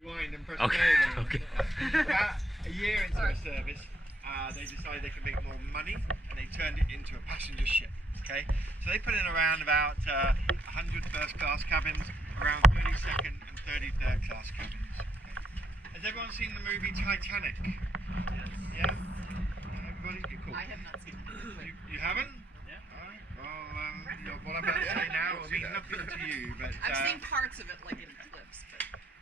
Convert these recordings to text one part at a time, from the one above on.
Wind and press Okay. play again. Okay. About a year into the service, they decided they could make more money, and they turned it into a passenger ship. Okay, so they put in around about 100 first-class cabins, around 32nd and 33rd class cabins. Has everyone seen the movie Titanic? Yes. Yeah. Everybody? Cool. I have not seen it. You haven't? Yeah. All right. Well, what I'm about to say now will mean nothing to you, but I've seen parts of it, like in clips, but.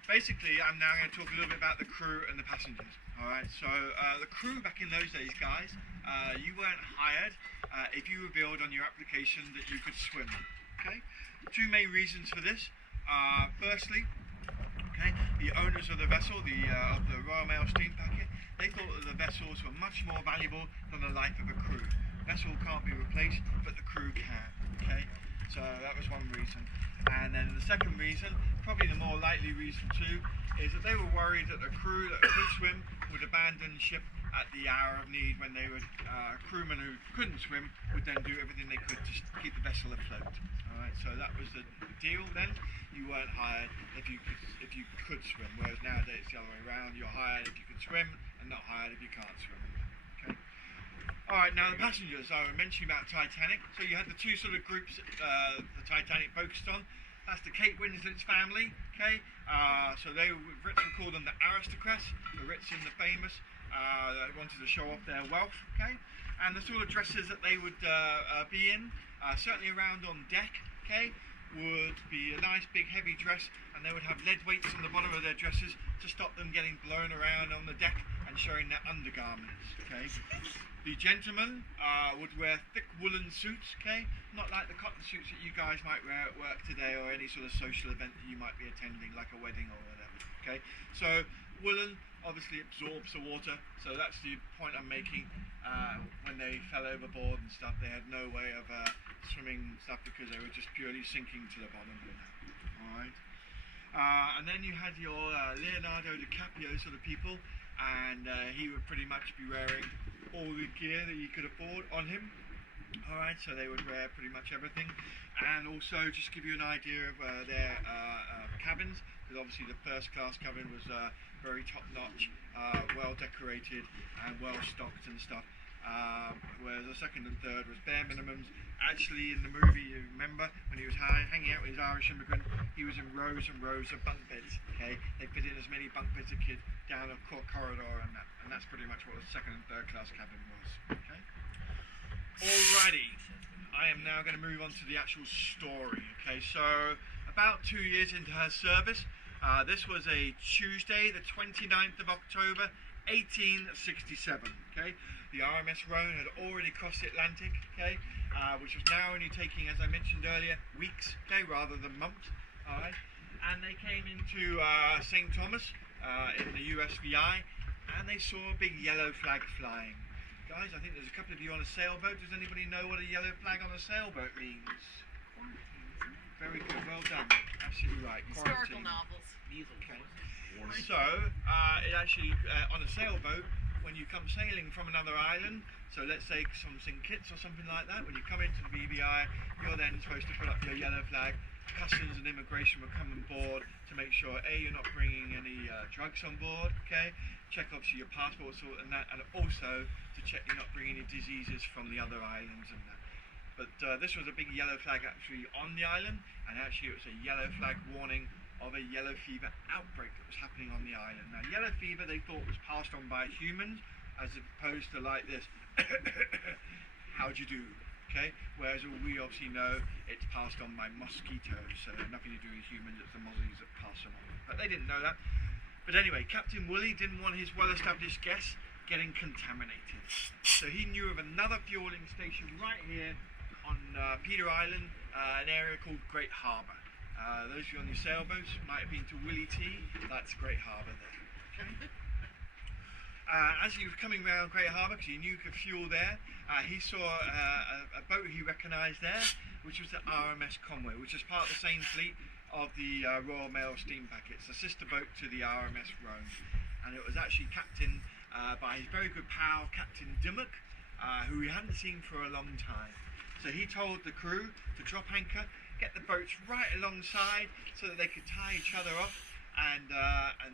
Basically, I'm now going to talk a little bit about the crew and the passengers. All right. So the crew back in those days, guys, you weren't hired if you revealed on your application that you could swim. Okay. Two main reasons for this. Firstly, okay, the owners of the vessel, the Royal Mail steam packet, they thought that the vessels were much more valuable than the life of a crew. Vessel can't be replaced, but the crew can. Okay. So that was one reason. And then the second reason, probably the more likely reason too, is that they were worried that the crew that could swim would abandon ship at the hour of need, when they would, crewmen who couldn't swim would then do everything they could to keep the vessel afloat. Alright, so that was the deal then. You weren't hired if you could swim, whereas nowadays it's the other way around. You're hired if you can swim and not hired if you can't swim. Okay. Alright, now the passengers, I was mentioning about Titanic. So you had the two sort of groups the Titanic focused on. That's the Kate Winslet's family, okay? So Brits would call them the aristocrats, the rich and the famous. They wanted to show off their wealth, okay? And the sort of dresses that they would be in, certainly around on deck, okay, would be a nice big heavy dress, and they would have lead weights on the bottom of their dresses to stop them getting blown around on the deck and showing their undergarments, okay? The gentlemen would wear thick woolen suits, okay? Not like the cotton suits that you guys might wear at work today, or any sort of social event that you might be attending, like a wedding or whatever, okay? So woolen obviously absorbs the water, so that's the point I'm making. When they fell overboard and stuff, they had no way of swimming and stuff, because they were just purely sinking to the bottom of that. Alright? And then you had your Leonardo DiCaprio sort of people, and he would pretty much be wearing all the gear that you could afford on him. Alright, so they would wear pretty much everything. And also, just give you an idea of their cabins, because obviously the first class cabin was very top notch, well decorated and well stocked and stuff, whereas the second and third was bare minimums. Actually, in the movie, you remember when he was hanging out with his Irish immigrant, he was in rows and rows of bunk beds. Okay, they fit in as many bunk beds as a kid down a corridor, and that's pretty much what the second and third class cabin was. Okay. Alrighty, I am now going to move on to the actual story. Okay, so about 2 years into her service, this was a Tuesday, the 29th of October, 1867. Okay, the RMS Rhone had already crossed the Atlantic. Okay, which was now only taking, as I mentioned earlier, weeks. Okay, rather than months. All right, and they came into St. Thomas in the USVI, and they saw a big yellow flag flying. Guys, I think there's a couple of you on a sailboat. Does anybody know what a yellow flag on a sailboat means? Very good, well done. Absolutely right. Historical novels. Okay. So, it actually, on a sailboat, when you come sailing from another island, so let's say from St. Kitts or something like that, when you come into the BVI, you're then supposed to put up your yellow flag. Customs and immigration will come on board to make sure you're not bringing any drugs on board, okay? Check obviously your passport and that, and also to check you're not bringing any diseases from the other islands and that. But this was a big yellow flag actually on the island, and actually it was a yellow flag warning of a yellow fever outbreak that was happening on the island. Now, yellow fever they thought was passed on by humans, as opposed to like this, how'd you do? Okay, whereas we obviously know it's passed on by mosquitoes, so nothing to do with humans, it's the mozzies that pass them on. But they didn't know that. But anyway, Captain Woolley didn't want his well-established guests getting contaminated. So he knew of another fueling station right here on Peter Island, an area called Great Harbour. Those of you on your sailboats might have been to Willie T, that's Great Harbour there. Okay. As he was coming around Great Harbour, because he knew he could fuel there, he saw a boat he recognised there, which was the RMS Conway, which is part of the same fleet of the Royal Mail steam packets, a sister boat to the RMS Rhone. And it was actually captained by his very good pal, Captain Dimmock, who he hadn't seen for a long time. So he told the crew to drop anchor, get the boats right alongside so that they could tie each other off, and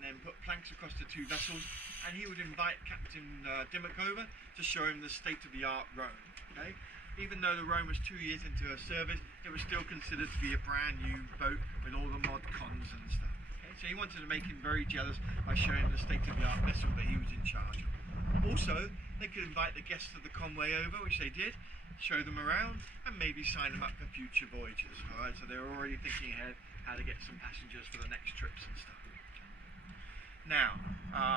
then put planks across the two vessels, and he would invite Captain Dimmock over to show him the state-of-the-art Rhone. Okay? Even though the Rhone was 2 years into her service, it was still considered to be a brand new boat with all the mod cons and stuff. Okay? So he wanted to make him very jealous by showing the state-of-the-art vessel that he was in charge of. Also, they could invite the guests of the convoy over, which they did, show them around, and maybe sign them up for future voyages. Alright, so they were already thinking ahead how to get some passengers for the next trips and stuff. Now,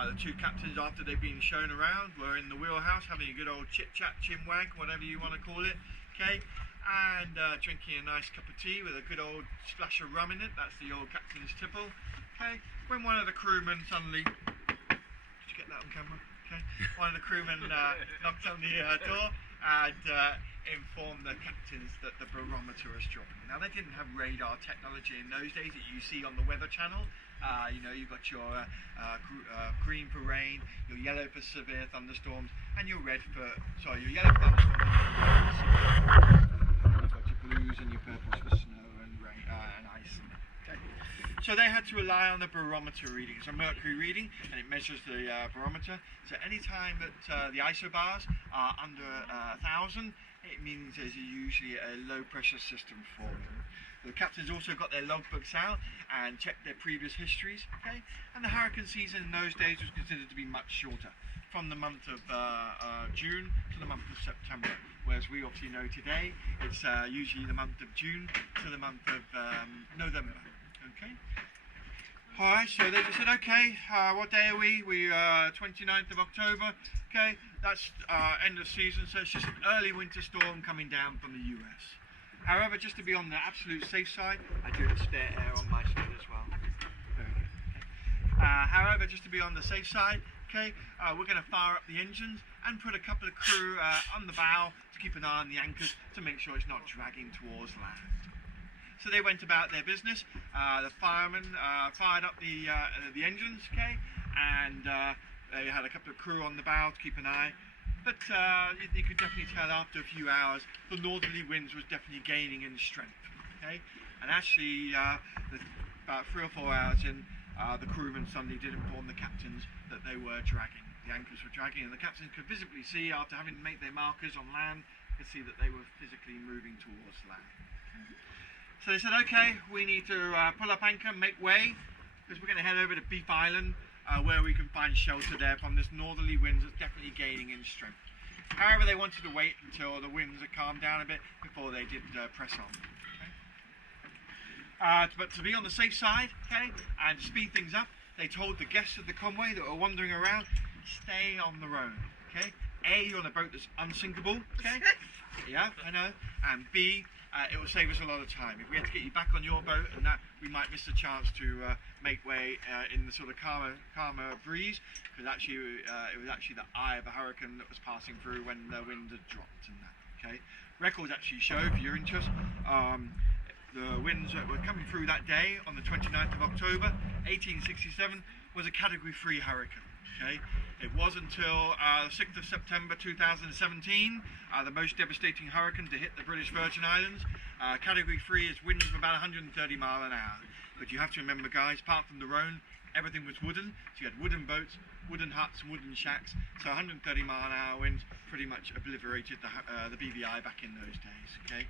the two captains, after they've been shown around, were in the wheelhouse having a good old chit-chat, chinwag, whatever you want to call it, okay, and drinking a nice cup of tea with a good old splash of rum in it. That's the old captain's tipple, okay, when one of the crewmen suddenly, did you get that on camera? Okay, one of the crewmen knocked on the door and informed the captains that the barometer was dropping. Now, they didn't have radar technology in those days that you see on the Weather Channel. You know, you've got your green for rain, your yellow for severe thunderstorms, and your red for, sorry, your yellow for thunderstorms, you've got your blues and your purples for snow and rain and ice. Okay. So they had to rely on the barometer reading. It's a mercury reading, and it measures the barometer. So any time that the isobars are under 1,000, it means there's usually a low pressure system forming. The captains also got their logbooks out and checked their previous histories, okay? And the hurricane season in those days was considered to be much shorter, from the month of June to the month of September, whereas we obviously know today it's usually the month of June to the month of November, okay? Alright, so they just said, okay, what day are we? We 29th of October, okay? That's end of season, so it's just an early winter storm coming down from the US. However, just to be on the absolute safe side, I do have spare air on my side as well. Very good. Okay. However, just to be on the safe side, okay, we're going to fire up the engines and put a couple of crew on the bow to keep an eye on the anchors to make sure it's not dragging towards land. So they went about their business. The firemen fired up the engines, okay, and they had a couple of crew on the bow to keep an eye. But you could definitely tell after a few hours the northerly winds was definitely gaining in strength. Okay, and actually about 3 or 4 hours in, the crewmen suddenly did inform the captains that they were dragging. The anchors were dragging, and the captains could visibly see, after having made their markers on land, could see that they were physically moving towards land. Okay. So they said, okay, we need to pull up anchor, make way, because we're going to head over to Beef Island, where we can find shelter there from this northerly wind that's definitely gaining in strength. However, they wanted to wait until the winds had calmed down a bit before they did press on. Okay? But to be on the safe side, okay, and speed things up, they told the guests of the convoy that were wandering around, stay on the Rhone. Okay? A, you're on a boat that's unsinkable. Okay? Yeah, I know. And B, it will save us a lot of time. If we had to get you back on your boat and that, we might miss the chance to make way in the sort of calmer breeze, because actually it was actually the eye of a hurricane that was passing through when the wind had dropped and that. Okay, records actually show, if you're interested, the winds that were coming through that day on the 29th of October 1867 was a Category 3 hurricane. Okay, it was until 6th of September 2017, the most devastating hurricane to hit the British Virgin Islands. Category 3 is winds of about 130 mile an hour. But you have to remember, guys, apart from the Rhone, everything was wooden. So you had wooden boats, wooden huts, wooden shacks. So 130 mile an hour winds pretty much obliterated the BVI back in those days. Okay,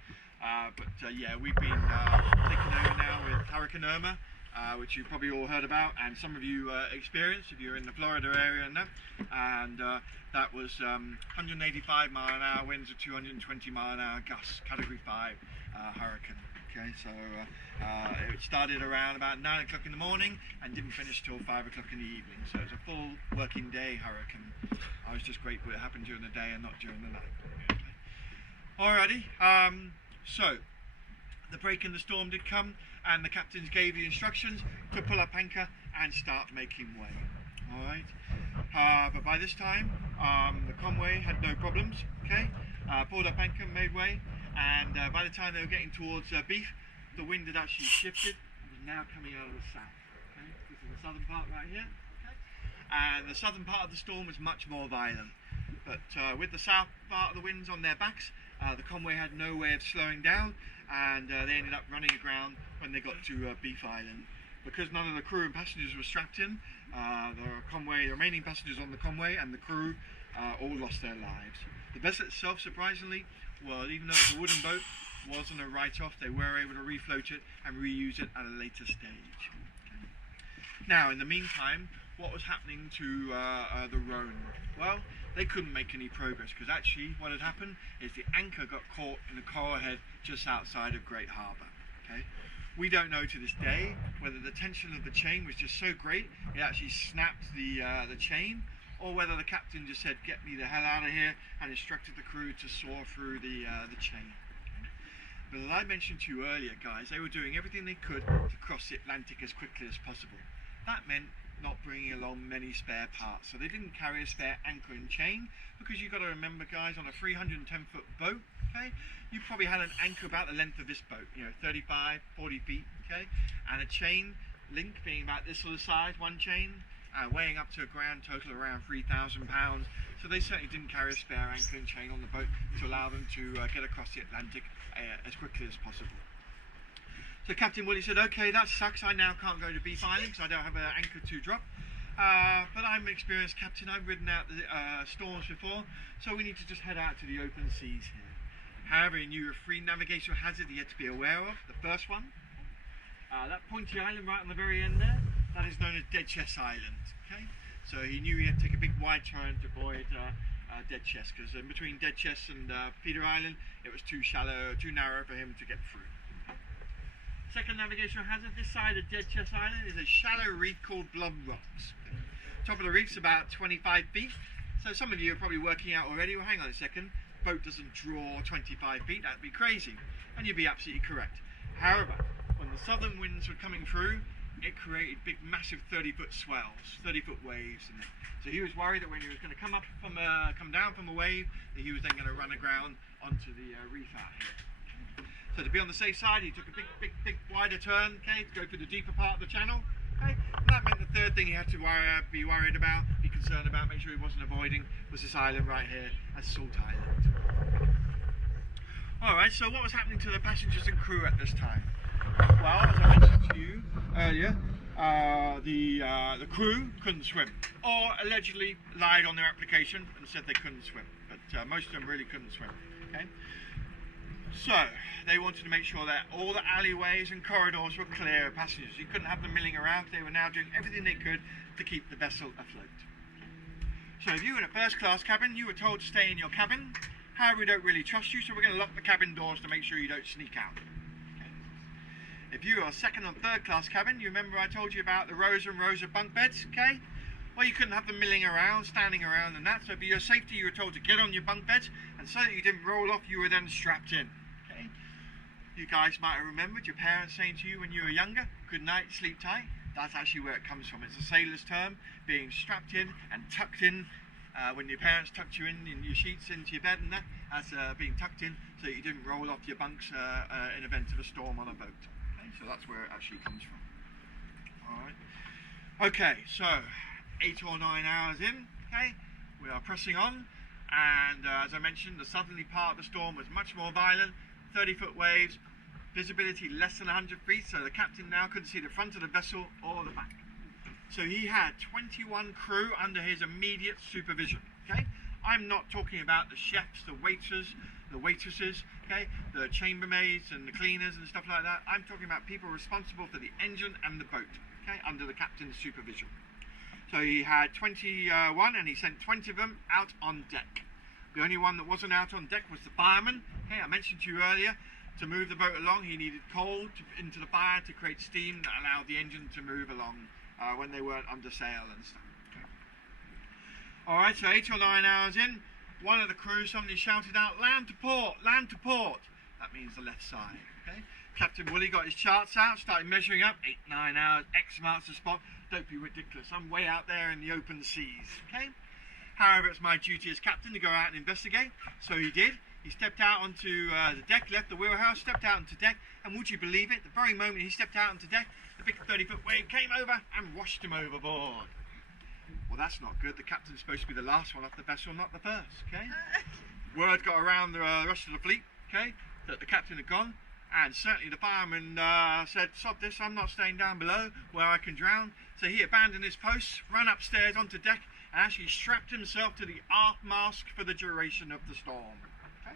yeah, we've been taken over now with Hurricane Irma, which you've probably all heard about, and some of you experienced if you're in the Florida area and that. And that was 185 mile an hour winds with 220 mile an hour gusts, Category 5 hurricane. Okay, so it started around about 9 o'clock in the morning and didn't finish till 5 o'clock in the evening. So it's a full working day hurricane. I was just grateful it happened during the day and not during the night. Okay. Alrighty, so the break in the storm did come, and the captains gave the instructions to pull up anchor and start making way. Alright, but by this time the convoy had no problems. Okay, pulled up anchor, made way, and by the time they were getting towards Beef, the wind had actually shifted and was now coming out of the south. Okay, this is the southern part right here. Okay, and the southern part of the storm was much more violent, but with the south part of the winds on their backs, the convoy had no way of slowing down, and they ended up running aground when they got to Beef Island, because none of the crew and passengers were strapped in, the remaining passengers on the convoy and the crew all lost their lives. The vessel itself, surprisingly, well, even though it's a wooden boat, wasn't a write-off. They were able to refloat it and reuse it at a later stage. Now, in the meantime, what was happening to the Rhone? Well, they couldn't make any progress because actually what had happened is the anchor got caught in a coral head just outside of Great Harbour. Okay? We don't know to this day whether the tension of the chain was just so great it actually snapped the chain, or whether the captain just said, "Get me the hell out of here," and instructed the crew to saw through the chain. But as I mentioned to you earlier, guys, they were doing everything they could to cross the Atlantic as quickly as possible. That meant not bringing along many spare parts, so they didn't carry a spare anchor and chain, because you've got to remember, guys, on a 310-foot boat, okay, you probably had an anchor about the length of this boat, 35, 40 feet, okay, and a chain link being about this sort of size, one chain, weighing up to a grand total of around 3,000 pounds. So they certainly didn't carry a spare anchor and chain on the boat to allow them to get across the Atlantic as quickly as possible. So Captain Willie said, "Okay, that sucks. I now can't go to Beef Island because I don't have an anchor to drop. But I'm an experienced captain. I've ridden out the storms before, so we need to just head out to the open seas here." However, he knew of 3 navigational hazards he had to be aware of. The first one, that pointy island right on the very end there, that is known as Dead Chest Island. Okay, so he knew he had to take a big wide turn to avoid Dead Chest, because between Dead Chest and Peter Island, it was too shallow, too narrow for him to get through. Second navigational hazard, this side of Dead Chest Island is a shallow reef called Blood Rocks. Okay. Top of the reef's about 25 feet, so some of you are probably working out already, well, hang on a second, boat doesn't draw 25 feet, that'd be crazy, and you'd be absolutely correct. However, when the southern winds were coming through, it created big, massive 30-foot swells, 30-foot waves, and so he was worried that when he was going to come down from a wave, that he was then going to run aground onto the reef out here. So to be on the safe side, he took a big wider turn, okay, to go through the deeper part of the channel. Okay, and that meant the third thing he had to be worried about, be concerned about, make sure he wasn't avoiding, was this island right here, at Salt Island. Alright, so what was happening to the passengers and crew at this time? Well, as I mentioned to you earlier, the crew couldn't swim, or allegedly lied on their application and said they couldn't swim, but most of them really couldn't swim. Okay, so they wanted to make sure that all the alleyways and corridors were clear of passengers. You couldn't have them milling around. They were now doing everything they could to keep the vessel afloat. So if you were in a first-class cabin, you were told to stay in your cabin. However, we don't really trust you, so we're going to lock the cabin doors to make sure you don't sneak out. If you are a second or third class cabin, you remember I told you about the rows and rows of bunk beds, okay? Well, you couldn't have them milling around, standing around and that, so for your safety you were told to get on your bunk beds, and so that you didn't roll off, you were then strapped in, okay? You guys might have remembered your parents saying to you when you were younger, "Good night, sleep tight." That's actually where it comes from. It's a sailor's term, being strapped in and tucked in. When your parents tucked you in your sheets into your bed and that's being tucked in so that you didn't roll off your bunks in event of a storm on a boat. So that's where it actually comes from. Alright. Okay, so 8 or 9 hours in, okay, we are pressing on, and as I mentioned, the southerly part of the storm was much more violent, 30-foot waves, visibility less than 100 feet, so the captain now couldn't see the front of the vessel or the back. So he had 21 crew under his immediate supervision, okay? I'm not talking about the chefs, the waitresses, okay, the chambermaids and the cleaners and stuff like that. I'm talking about people responsible for the engine and the boat, okay, under the captain's supervision. So he had 21 and he sent 20 of them out on deck. The only one that wasn't out on deck was the fireman. Okay, I mentioned to you earlier, to move the boat along he needed coal into the fire to create steam that allowed the engine to move along when they weren't under sail and stuff. Okay. Alright, so 8 or 9 hours in, one of the crew suddenly shouted out, "Land to port! Land to port!" That means the left side. Okay. Captain Willie got his charts out, started measuring up. 8, 9 hours, X marks the spot. Don't be ridiculous. I'm way out there in the open seas. Okay. However, it's my duty as captain to go out and investigate. So he did. He stepped out onto the deck, left the wheelhouse, stepped out onto deck, and would you believe it? The very moment he stepped out onto deck, the big 30-foot wave came over and washed him overboard. Well, that's not good. The captain's supposed to be the last one off the vessel, not the first, okay? Word got around the rest of the fleet, okay, that the captain had gone, And certainly the fireman said, "Sod this, I'm not staying down below where I can drown." So he abandoned his post, ran upstairs onto deck, and actually strapped himself to the aft mast for the duration of the storm. Okay?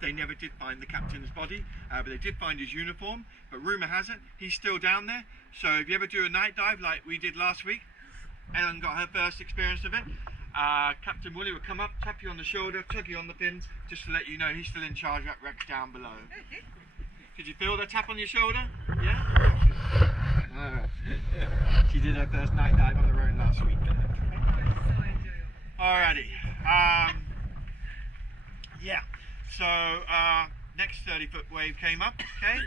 They never did find the captain's body, but they did find his uniform. But rumour has it, he's still down there. So if you ever do a night dive like we did last week, Ellen got her first experience of it. Captain Woolley will come up, tap you on the shoulder, tug you on the fins, just to let you know he's still in charge of that wreck down below. Did you feel the tap on your shoulder? Yeah? Alright. She did her first night dive on the Rhone last week. Alrighty. Yeah. So, next 30-foot wave came up, okay?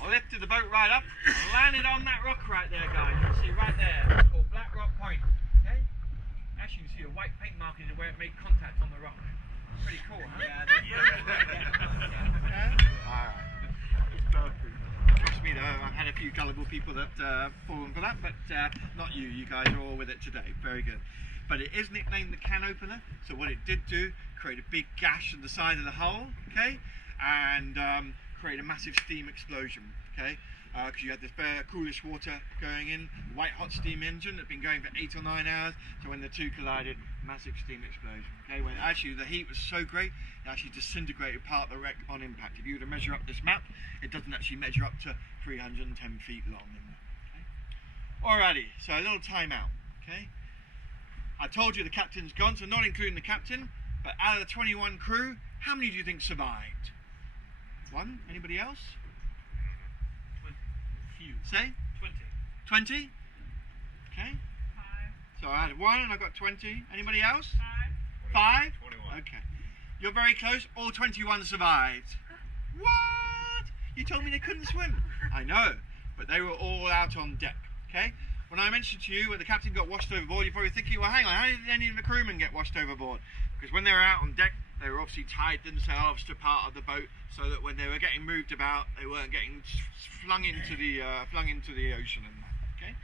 I lifted the boat right up, and landed on that rock right there, guys. You can see right there. It's called Black Rock Point, okay? Actually, you can see a white paint marking where it made contact on the rock. Pretty cool, huh? Okay? Alright. It's perfect. Trust me, though, I've had a few gullible people that fallen for that, but not you. You guys are all with it today. Very good. But it is nicknamed the can opener, so what it did do, create a big gash in the side of the hull, okay? And create a massive steam explosion, okay? Because you had this coolish water going in, white hot steam engine that had been going for 8 or 9 hours, so when the two collided, massive steam explosion, okay? When actually the heat was so great, it actually disintegrated part of the wreck on impact. If you were to measure up this map, it doesn't actually measure up to 310 feet long. Okay? Alrighty, so a little time out, okay? I told you the captain's gone, so not including the captain, but out of the 21 crew, how many do you think survived? One? Anybody else? Few. Say? 20. 20? Okay. 5. So I had 1 and I got 20. Anybody else? 5. 5? 21. Okay. You're very close. All 21 survived. What? You told me they couldn't swim. I know, but they were all out on deck. Okay? When I mentioned to you when the captain got washed overboard, you're probably thinking, well, hang on, how did any of the crewmen get washed overboard? Because when they were out on deck, they were obviously tied themselves to part of the boat so that when they were getting moved about, they weren't getting flung into the ocean and that. Okay?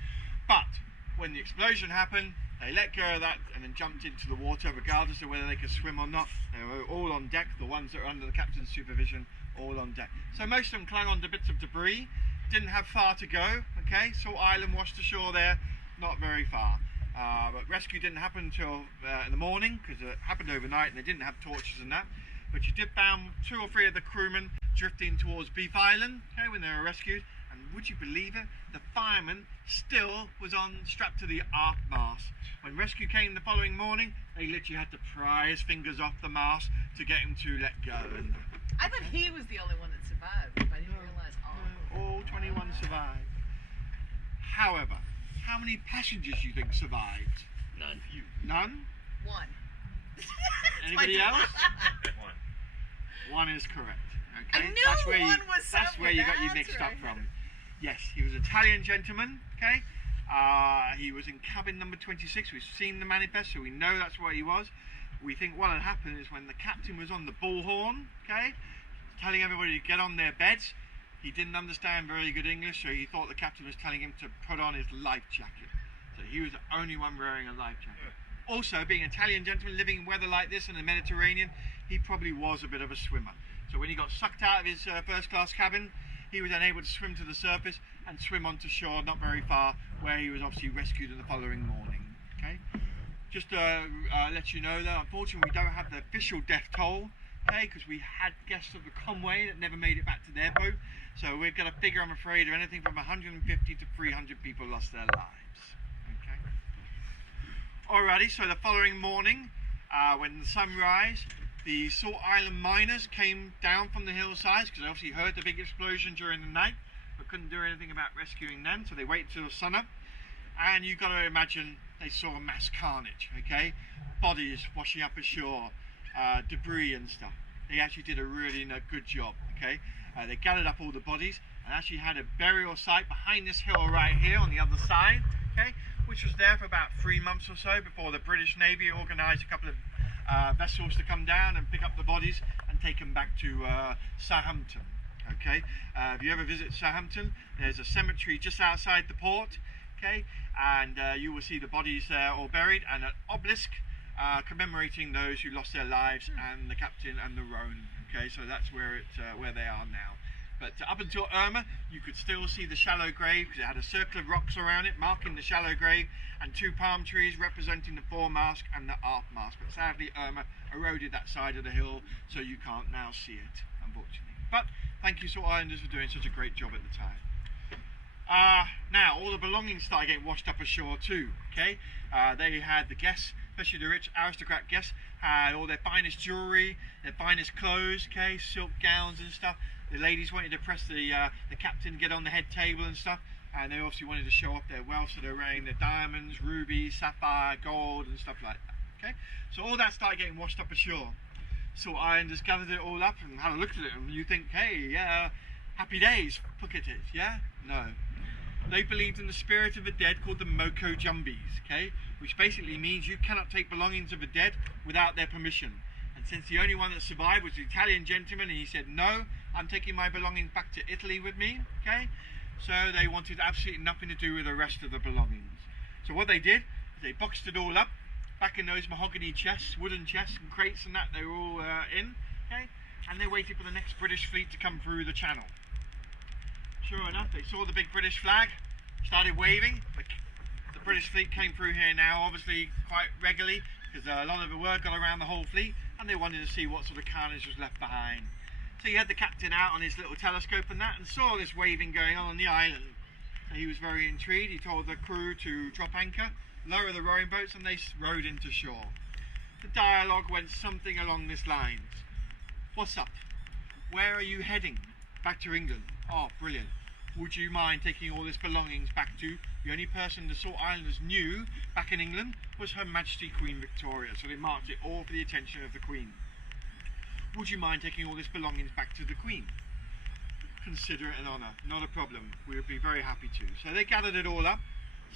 But when the explosion happened, they let go of that and then jumped into the water, regardless of whether they could swim or not. They were all on deck, the ones that were under the captain's supervision, all on deck. So most of them clung on to bits of debris, didn't have far to go, okay? Salt Island washed ashore there, not very far. But rescue didn't happen until in the morning, because it happened overnight and they didn't have torches and that. But you did found 2 or 3 of the crewmen drifting towards Beef Island, okay, when they were rescued. And would you believe it? The fireman still was strapped to the aft mast. When rescue came the following morning, they literally had to pry his fingers off the mast to get him to let go. And I thought he was the only one that survived, but I didn't realize all 21 survived. However, how many passengers do you think survived? None. Few. None? 1. Anybody else? 1. 1 is correct. Okay, I knew one was that's where you got you somewhere, mixed that's up right. from. Yes, he was an Italian gentleman. Okay, he was in cabin number 26. We've seen the manifest, so we know that's where he was. We think what had happened is when the captain was on the bullhorn, okay, telling everybody to get on their beds, he didn't understand very good English, so he thought the captain was telling him to put on his life jacket. So he was the only one wearing a life jacket. Also, being an Italian gentleman living in weather like this in the Mediterranean, he probably was a bit of a swimmer. So when he got sucked out of his first-class cabin, he was then able to swim to the surface and swim onto shore not very far, where he was obviously rescued in the following morning. Okay. Just to let you know that unfortunately we don't have the official death toll, okay, because we had guests of the Conway that never made it back to their boat. So we've got a figure, I'm afraid, of anything from 150 to 300 people lost their lives. Okay. Alrighty, so the following morning, when the sun rise, the Salt Island miners came down from the hillsides because they obviously heard the big explosion during the night, but couldn't do anything about rescuing them, so they waited till sunup. And you've got to imagine they saw mass carnage, okay? Bodies washing up ashore, debris and stuff. They actually did a really good job, okay? They gathered up all the bodies and actually had a burial site behind this hill right here on the other side, okay? Which was there for about 3 months or so before the British Navy organised a couple of vessels to come down and pick up the bodies and take them back to Southampton, okay? If you ever visit Southampton, there's a cemetery just outside the port, okay? And you will see the bodies there all buried and an obelisk commemorating those who lost their lives and the captain and the Rhone, Okay, so that's where they are now. But up until Irma, you could still see the shallow grave because it had a circle of rocks around it marking the shallow grave and 2 palm trees representing the foremast and the aftmast. But sadly, Irma eroded that side of the hill, so you can't now see it, unfortunately. But thank you, Salt Islanders, for doing such a great job at the time. Now, all the belongings started getting washed up ashore too, okay? They had the guests, especially the rich aristocrat guests, had all their finest jewellery, their finest clothes, okay? Silk gowns and stuff. The ladies wanted to press the captain, get on the head table and stuff, and they obviously wanted to show off their wealth, so they were wearing their diamonds, rubies, sapphire, gold and stuff like that, okay? So all that started getting washed up ashore. So Islanders gathered it all up and had a look at it, and you think, hey, happy days, look at it, yeah? No. They believed in the spirit of the dead called the Moko Jumbies, okay? Which basically means you cannot take belongings of the dead without their permission. And since the only one that survived was the Italian gentleman, and he said, no, I'm taking my belongings back to Italy with me, okay? So they wanted absolutely nothing to do with the rest of the belongings. So what they did is they boxed it all up, back in those mahogany chests, wooden chests and crates and that they were all in, okay? And they waited for the next British fleet to come through the channel. Sure enough, they saw the big British flag, started waving. The British fleet came through here now, obviously quite regularly, because a lot of the word got around the whole fleet, and they wanted to see what sort of carnage was left behind. So he had the captain out on his little telescope and that, and saw this waving going on the island. So he was very intrigued. He told the crew to drop anchor, lower the rowing boats, and they rowed into shore. The dialogue went something along this lines. What's up? Where are you heading? Back to England. Oh, brilliant. Would you mind taking all this belongings back to the only person the Salt Islanders knew back in England was Her Majesty Queen Victoria, so they marked it all for the attention of the Queen. Would you mind taking all this belongings back to the Queen? Consider it an honour, not a problem. We would be very happy to. So they gathered it all up,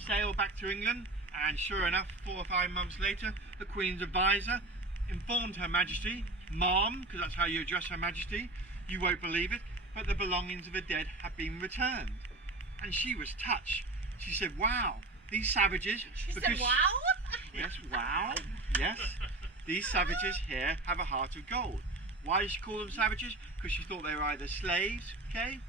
sailed back to England, and sure enough, 4 or 5 months later, the Queen's advisor informed Her Majesty, Ma'am, because that's how you address Her Majesty, you won't believe it, but the belongings of the dead had been returned. And she was touched. She said, wow, these savages... She said, wow? Yes, wow, yes. These savages here have a heart of gold. Why did she call them savages? Because she thought they were either slaves, okay,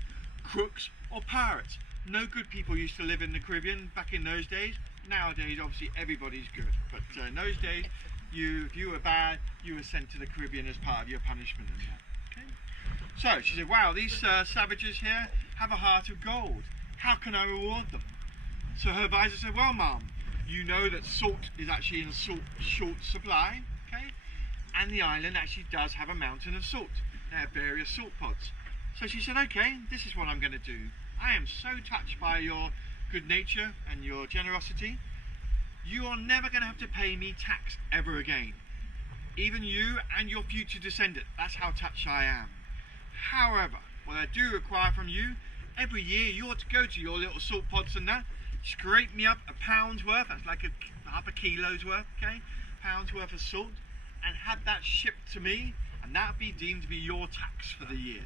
crooks, or pirates. No good people used to live in the Caribbean back in those days. Nowadays, obviously, everybody's good. But in those days, if you were bad, you were sent to the Caribbean as part of your punishment and that. So she said, wow, these savages here have a heart of gold. How can I reward them? So her advisor said, well, Ma'am, you know that salt is actually in short supply, okay? And the island actually does have a mountain of salt. They have various salt pods. So she said, okay, this is what I'm going to do. I am so touched by your good nature and your generosity. You are never going to have to pay me tax ever again. Even you and your future descendant. That's how touched I am. However, what I do require from you, every year you ought to go to your little salt pods and that, scrape me up a pound's worth, that's like half a kilo's worth, okay, pound's worth of salt, and have that shipped to me, and that would be deemed to be your tax for the year.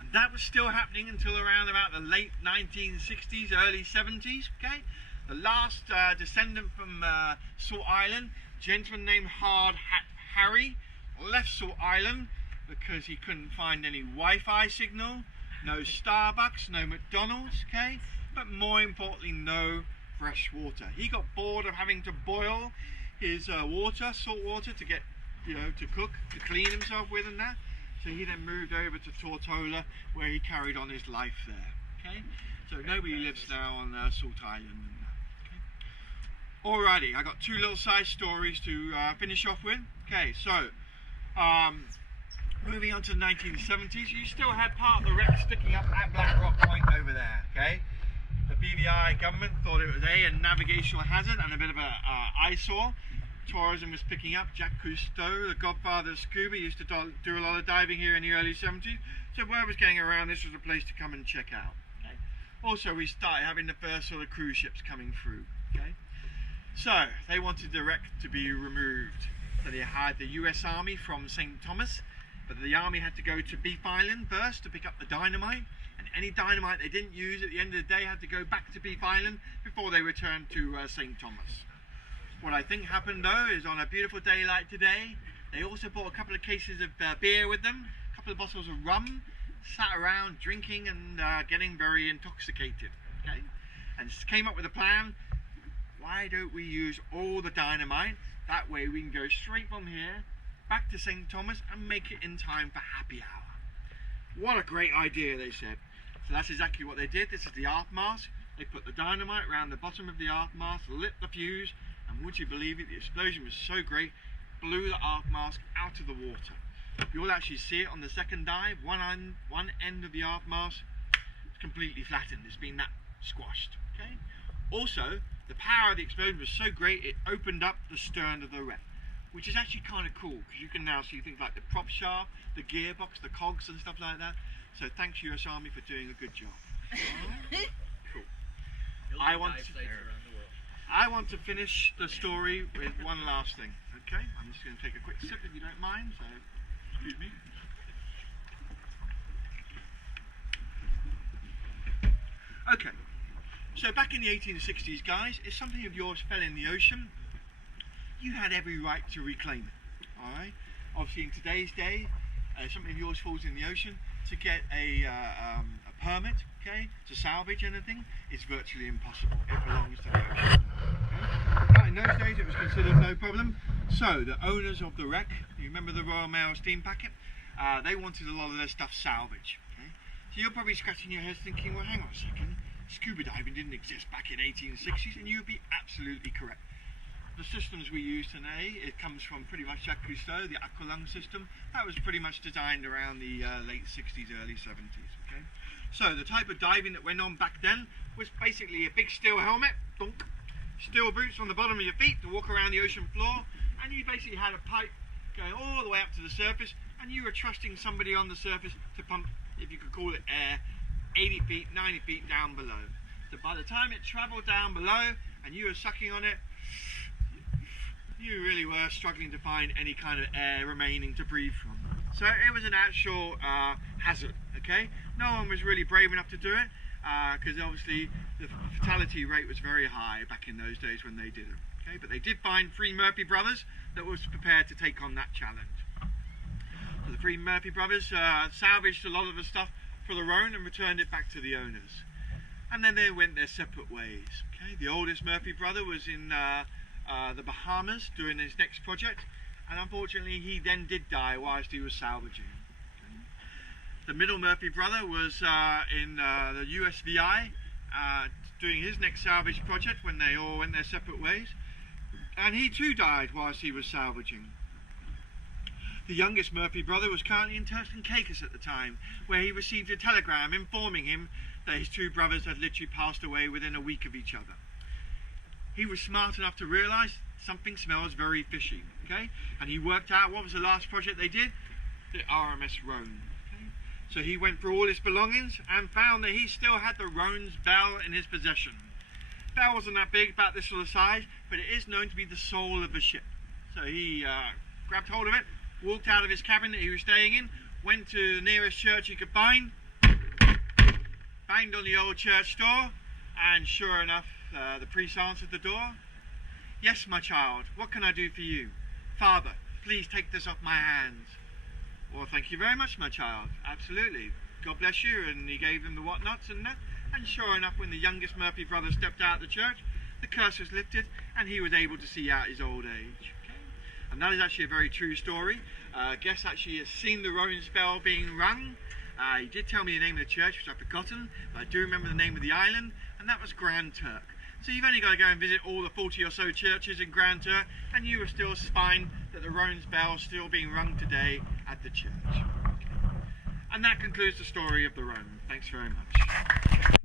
And that was still happening until around about the late 1960s, early 70s, okay. The last descendant from Salt Island, a gentleman named Hard Hat Harry, left Salt Island because he couldn't find any Wi-Fi signal, no Starbucks, no McDonald's, okay, but more importantly, no fresh water. He got bored of having to boil his water, salt water, to get, to cook, to clean himself with and that. So he then moved over to Tortola, where he carried on his life there, okay. So nobody lives now on Salt Island and that, okay. Alrighty, I got 2 little side stories to finish off with. Okay, so moving on to the 1970s, you still had part of the wreck sticking up at Black Rock Point over there, okay? The BVI government thought it was a navigational hazard and a bit of a eyesore. Tourism was picking up. Jacques Cousteau, the godfather of scuba, used to do a lot of diving here in the early 70s. So whoever was getting around, this was a place to come and check out, okay? Also, we started having the first sort of cruise ships coming through, okay? So, they wanted the wreck to be removed. So they had the US Army from St. Thomas, but the army had to go to Beef Island first to pick up the dynamite, and any dynamite they didn't use at the end of the day had to go back to Beef Island before they returned to St. Thomas. What I think happened though is on a beautiful day like today, They also bought a couple of cases of beer with them, a couple of bottles of rum, sat around drinking and getting very intoxicated, okay? And came up with a plan. Why don't we use all the dynamite? That way we can go straight from here back to St. Thomas and make it in time for happy hour. What a great idea, they said. So that's exactly what they did. This is the arc mask. They put the dynamite around the bottom of the arc mask, lit the fuse, and would you believe it, the explosion was so great, blew the arc mask out of the water. You'll actually see it on the second dive. One end of the arc mask is completely flattened. It's been that squashed. Okay. Also, the power of the explosion was so great it opened up the stern of the wreck, which is actually kind of cool because you can now see things like the prop shaft, the gearbox, the cogs and stuff like that. So thanks US Army for doing a good job. Cool. I want to finish the story with one last thing. Okay, I'm just going to take a quick sip if you don't mind. So, excuse me. Okay. So back in the 1860s, guys, if something of yours fell in the ocean, you had every right to reclaim it. All right. Obviously, in today's day, something of yours falls in the ocean, to get a permit, okay, to salvage anything, is virtually impossible. It belongs to the ocean. Okay? But in those days, it was considered no problem. So the owners of the wreck, you remember the Royal Mail steam packet? They wanted a lot of their stuff salvaged. Okay? So you're probably scratching your head thinking, well, hang on a second. Scuba diving didn't exist back in 1860s, and you would be absolutely correct. The systems we use today, it comes from pretty much Jacques Cousteau, the aqualung system. That was pretty much designed around the late 60s, early 70s. Okay, so the type of diving that went on back then was basically a big steel helmet, dunk, steel boots on the bottom of your feet to walk around the ocean floor, and you basically had a pipe going all the way up to the surface, and you were trusting somebody on the surface to pump, if you could call it air, 80 feet, 90 feet down below. So by the time it travelled down below and you were sucking on it, you really were struggling to find any kind of air remaining to breathe from. So it was an actual hazard, okay? No one was really brave enough to do it because obviously the fatality rate was very high back in those days when they did it. Okay? But they did find 3 Murphy brothers that was prepared to take on that challenge. So the 3 Murphy brothers salvaged a lot of the stuff for the Rhone and returned it back to the owners. And then they went their separate ways. Okay? The oldest Murphy brother was in the Bahamas doing his next project, and unfortunately he then did die whilst he was salvaging. Okay? The middle Murphy brother was in the USVI doing his next salvage project when they all went their separate ways, and he too died whilst he was salvaging. The youngest Murphy brother was currently in Turks and Caicos at the time, where he received a telegram informing him that his 2 brothers had literally passed away within a week of each other. He was smart enough to realise something smells very fishy, okay? And he worked out what was the last project they did? The RMS Rhone. Okay? So he went through all his belongings and found that he still had the Rhone's bell in his possession. Bell wasn't that big, about this sort of size, but it is known to be the soul of the ship. So he grabbed hold of it, walked out of his cabin that he was staying in, went to the nearest church he could find, banged on the old church door, and sure enough, the priest answered the door. Yes, my child, what can I do for you? Father, please take this off my hands. Well, thank you very much, my child. Absolutely. God bless you. And he gave them the whatnots and that. And sure enough, when the youngest Murphy brother stepped out of the church, the curse was lifted and he was able to see out his old age. Okay? And that is actually a very true story. Guess actually has seen the Rhone's bell being rung. He did tell me the name of the church, which I've forgotten, but I do remember the name of the island, and that was Grand Turk. So you've only got to go and visit all the 40 or so churches in Grand Turk, and you will still find that the Rhone's bell is still being rung today at the church. Okay. And that concludes the story of the Rhone. Thanks very much.